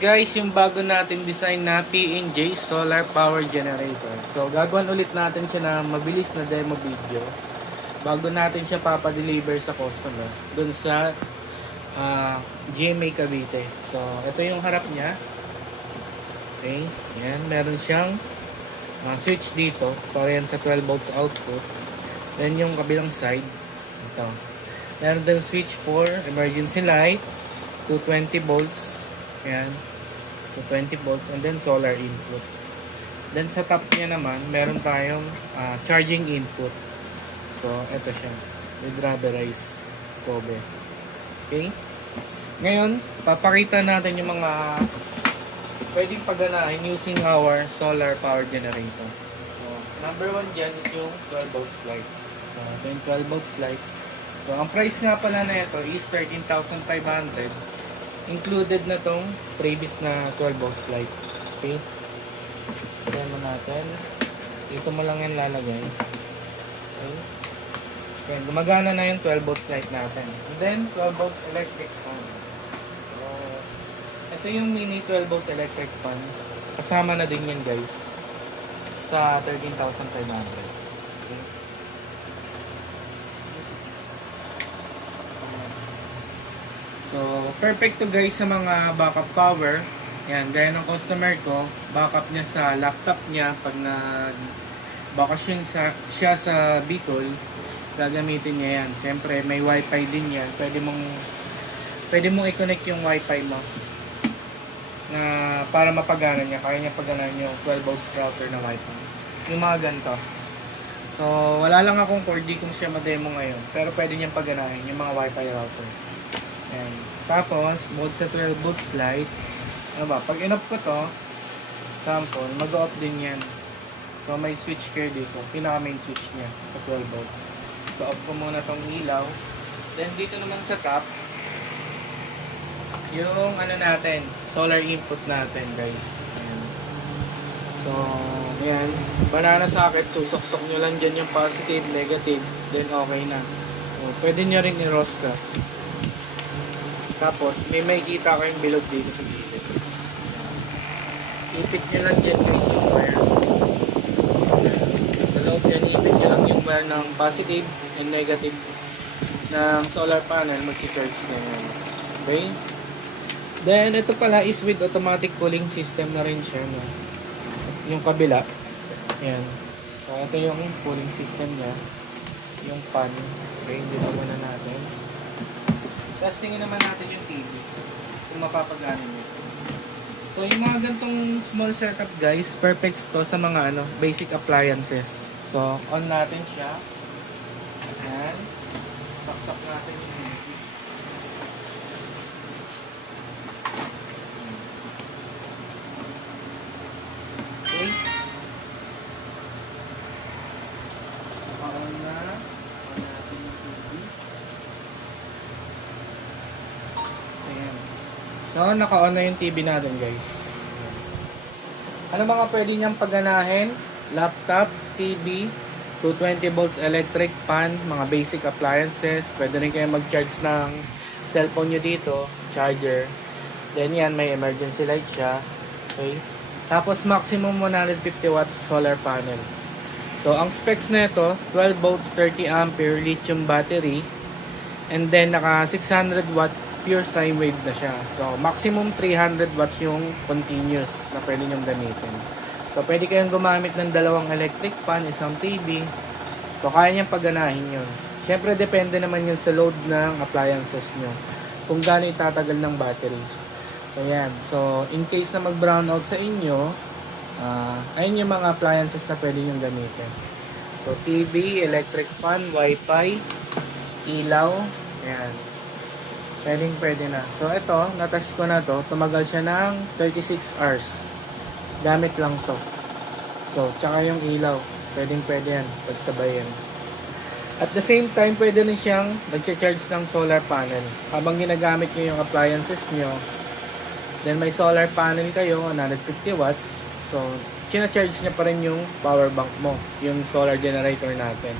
guys, yung bago natin design na PNJ Solar Power Generator. So gagawin ulit natin siya na mabilis na demo video bago natin siya papadeliver sa customer dun sa GMA Cavite. So ito yung harap niya. Okay, yan, meron siyang switch dito para yan sa 12 volts output. Then yung kabilang side, ito, meron din switch for emergency light, 220 volts. Yan, 220 volts, and then solar input. Then sa top niya naman, meron tayong charging input. So, ito siya, with rubberized Kobe. Okay? Ngayon, papakita natin yung mga pwedeng pagganahin using our solar power generator. So, number 1 dyan is yung 12 volts light. So, ito yung 12 volts light. So, ang price nga pala na ito is 13,500. Included na tong previous na 12 volts light. Okay? Ayan mo natin. Dito mo lang yan lalagay. Okay? Ayan, gumagana na yung 12 volts light natin. And then, 12 volts electric fan. So, ito yung mini 12 volts electric fan. Kasama na din yan guys. Sa 13,500. Okay? So, perfect to guys sa mga backup power. Yan, gaya ng customer ko, backup niya sa laptop niya pag nag-bakasyon siya sa Bicol, gagamitin niya yan. Siyempre, may wifi din yan. Pwede mong i-connect yung wifi mo na para mapagana niya. Kaya niya paganahan yung 12 volts router na wifi. Yung mga ganito. So, wala lang akong 4G kung siya ma-demo ngayon. Pero pwede niyang paganahin yung mga wifi router. Ayan. Tapos, mode sa 12 volts light. Ano ba? Pag in-off ko to, sample, mag-off din yan. So, may switch care dito. Pinaka-main switch niya sa 12 volts. So, off ko muna tong ilaw. Then, dito naman sa top, yung ano natin, solar input natin, guys. Ayan. So, ayan. Banana socket, susok-sok nyo lang dyan yung positive, negative. Then, okay na. So, pwede nyo rin i-roscast. Tapos, may makikita kayong bilog dito sa gilid. Ipit nyo lang dyan guys yung wire. Sa loob yan, ipit nyo lang yung wire ng positive and negative ng solar panel. Mag-charge na yun. Okay? Then, ito pala is with automatic cooling system na rin siya. No? Yung kabila. Yan. So, ito yung cooling system niya. Yung fan. Okay, dito muna natin. Testingin naman natin yung TV kung mapapagana nyo. So yung mga gantong small setup guys, perfect to sa mga basic appliances. So on natin siya. Ayan. Saksak natin yung music. Okay. On na. On natin yung TV. So, naka-on na yung TV natin guys. Ano mga pwede niyang pagganahin? Laptop, TV, 220 volts electric fan, mga basic appliances. Pwede rin kayo mag-charge ng cellphone nyo dito, charger. Then yan, may emergency light siya. Okay. Tapos maximum 150 watts solar panel. So, ang specs na ito, 12 volts 30 ampere lithium battery. And then, naka 600 watt pure sine wave na siya. So, maximum 300 watts yung continuous na pwede nyong gamitin. So, pwede kayong gumamit ng dalawang electric fan, isang TV. So, kaya niyang pagganahin yun. Siyempre, depende naman yun sa load ng appliances nyo. Kung gaano itatagal ng battery. So, yan. So, in case na mag-brownout sa inyo, ayun yung mga appliances na pwede nyong gamitin. So, TV, electric fan, wifi, ilaw, yan. Pwede na. So, ito, natest ko na to. Tumagal siya ng 36 hours. Gamit lang to. So, tsaka yung ilaw. Pwede yan. Pagsabayan. At the same time, pwede rin siyang nag-charge ng solar panel. Habang ginagamit nyo yung appliances nyo, then may solar panel kayo, 150 watts. So, charge niya pa rin yung power bank mo. Yung solar generator natin.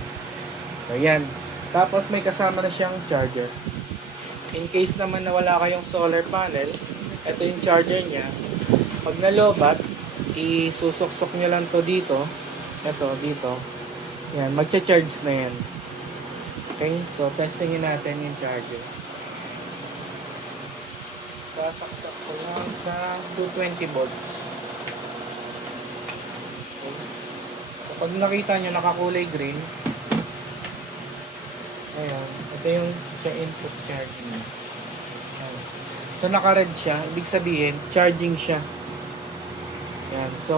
So, yan. Tapos, may kasama na siyang charger. In case naman na wala kayong solar panel, Ito yung charger niya. Pag nalobat, isusuksok nyo lang to dito. Ito, dito. Yan, magcha-charge na yan. Okay, so testingin natin yung charger. Sasaksak ko lang sa 220 volts. Okay. So pag nakita nyo nakakulay green, ayan, ito yung siya input charging. Ayan. So naka-red siya, ibig sabihin charging siya. Ayan, so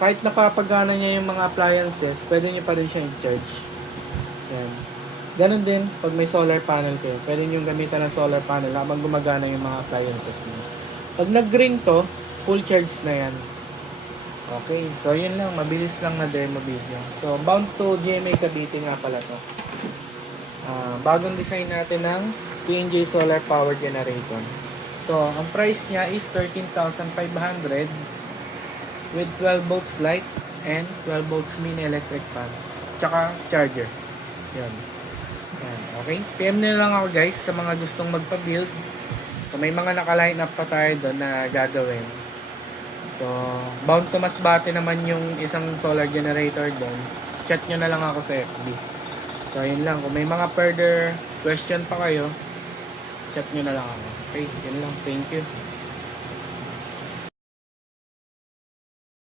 kahit napapagana niya yung mga appliances, pwede niyo pa rin siya i-charge. Ayan. Ganon din, pag may solar panel kayo, pwede nyo gamitan ng solar panel habang gumagana yung mga appliances nyo. Pag nag-green to, full charge na yan. Okay, so yun lang, mabilis lang na demo video. So, bound to GMA Cavite nga pala to. Bagong design natin ng PNG Solar Power Generator. So, ang price niya is 13,500 with 12 volts light and 12 volts mini electric fan. Tsaka charger. Yan. Yan, okay? PM na lang ako guys sa mga gustong magpa-build. So may mga naka-line up pa tayo doon na gagawin. So bound to Masbate naman yung isang solar generator doon. Chat nyo na lang ako sa FB. So yun lang. Kung may mga further question pa kayo, chat nyo na lang ako. Okay? Yun lang. Thank you.